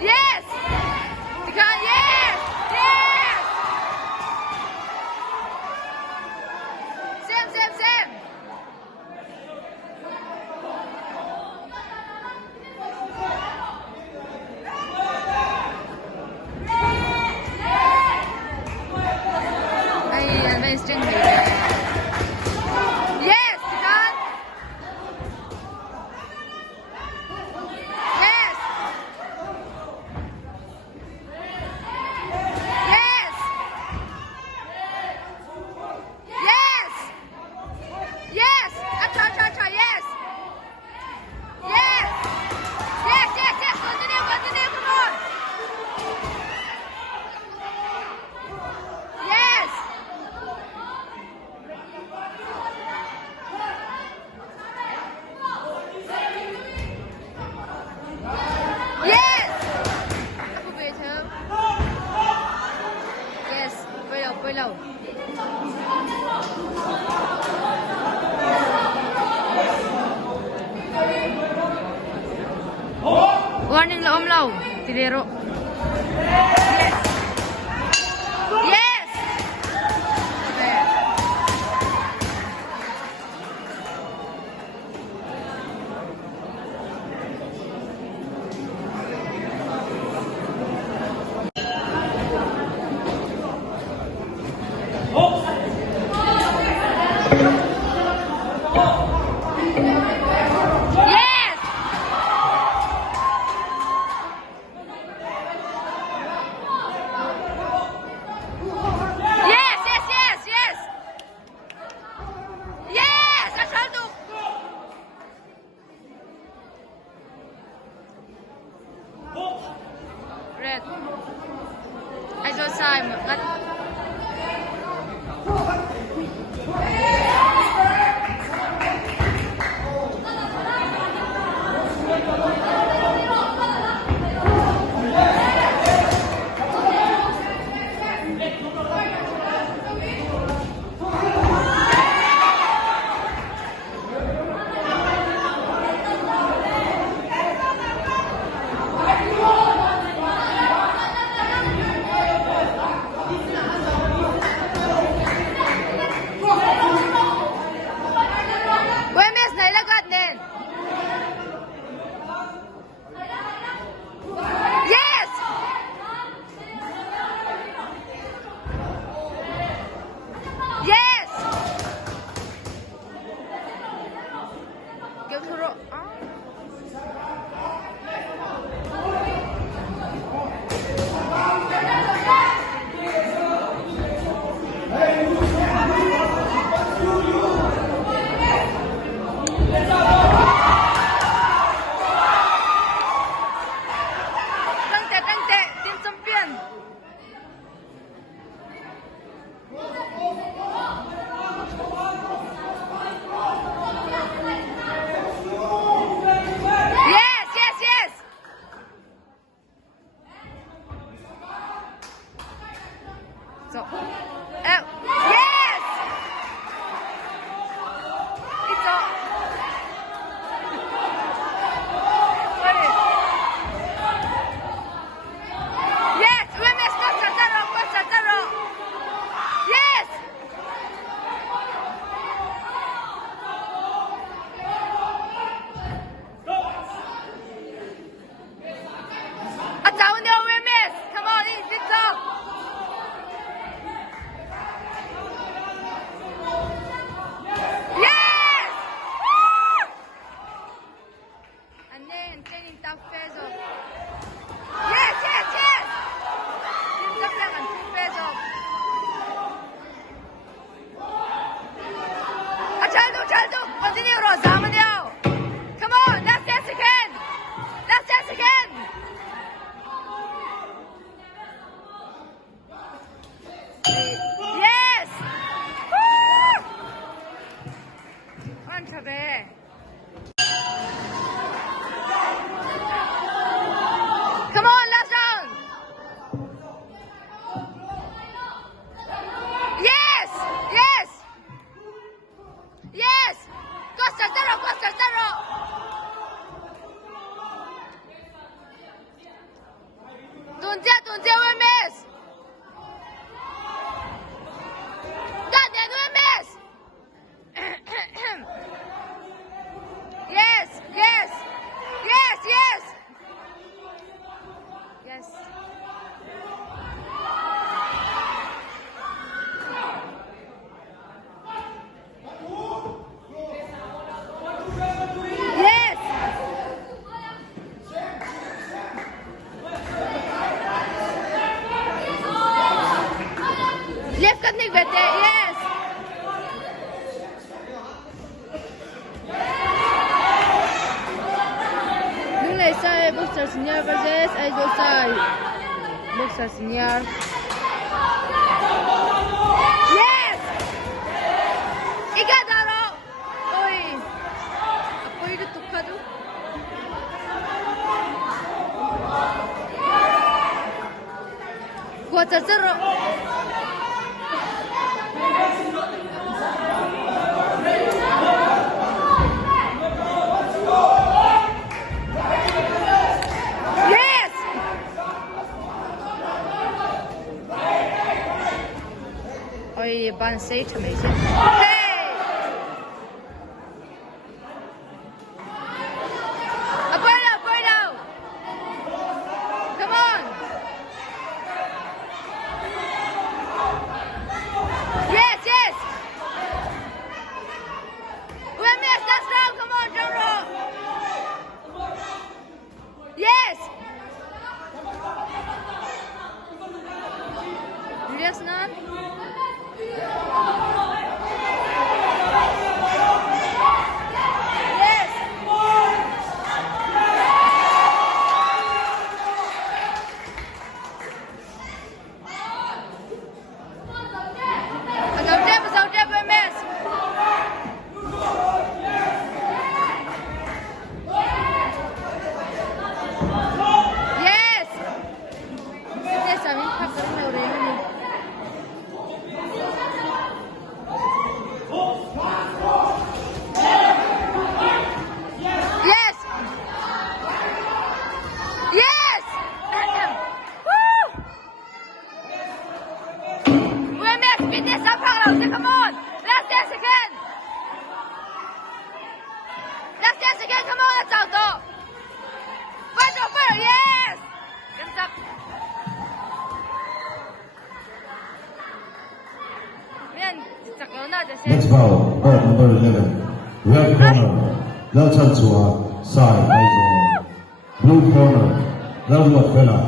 Yes! Because yes! Yes! Same. May string here. Yes! Because yes! Yes! Yes! Yes! Acha, yes! Yes! Yes! Continue, come on! Yes! Yes! Aku better. Yes, bơi lâu. Warning là ôm lâu, Tilero. Yes. Yes. Yes. Yes. Yes, asalto. Red. I saw Simon. Wemes na ilagat din. Yes! Yes! Gakuro. Tangte, team champion. Yes. So, yes! It's all. What is? Yes, Wemes pasa taro. Yes! At down there, Wemes. Come on, it's up. Yes! Woo! And then training tough peso. Yes! Team lang ang 2 peso. Chaldo. Continue, Rosa. Come on, last 10 seconds. Yes! Woo! Anchabe. 언제 OMS? That OMS! Yes, yes, yes, yes. Yes. Yes. Left cutting better. Yes. Đứng lại sai boxer senior versus idol sai. Boxer senior. Yes. 이가다로. 어이. 아빠이를 독하죠? 구하자자로. Yes! Oj, bara en stage för mig. Hey! Apoyo! Come on! Yes! UMS, that's down! Come on, Joro! Yes! Julius Nan? Yes! Pasau dia UMS! Yes! Yes, I mean, tak kena orang ni. Yes! Yes! Woo! UMS fitness up around. Come on! Last 10 seconds! Last 10 seconds, come on, let's out though! Fire, yes! Good up. Man, chắc nó làจะเช่น Next bout, bout number 11. Red corner, Lao Chan Chua, Sai Aizo. Blue corner, Lao Luat Vela,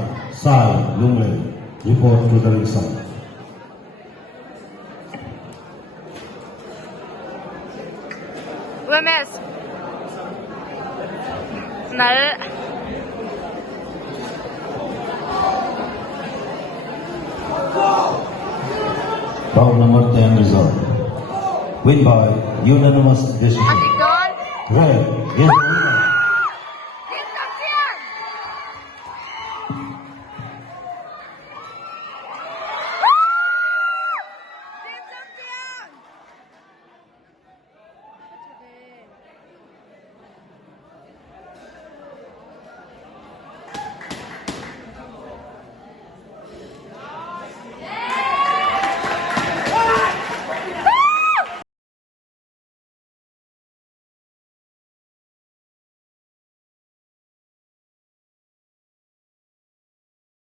Sai Lung Lei. Report to the ringside. UMS 날 Bout number 10 result. Win by unanimous decision. 아직 넌 Red is the winner.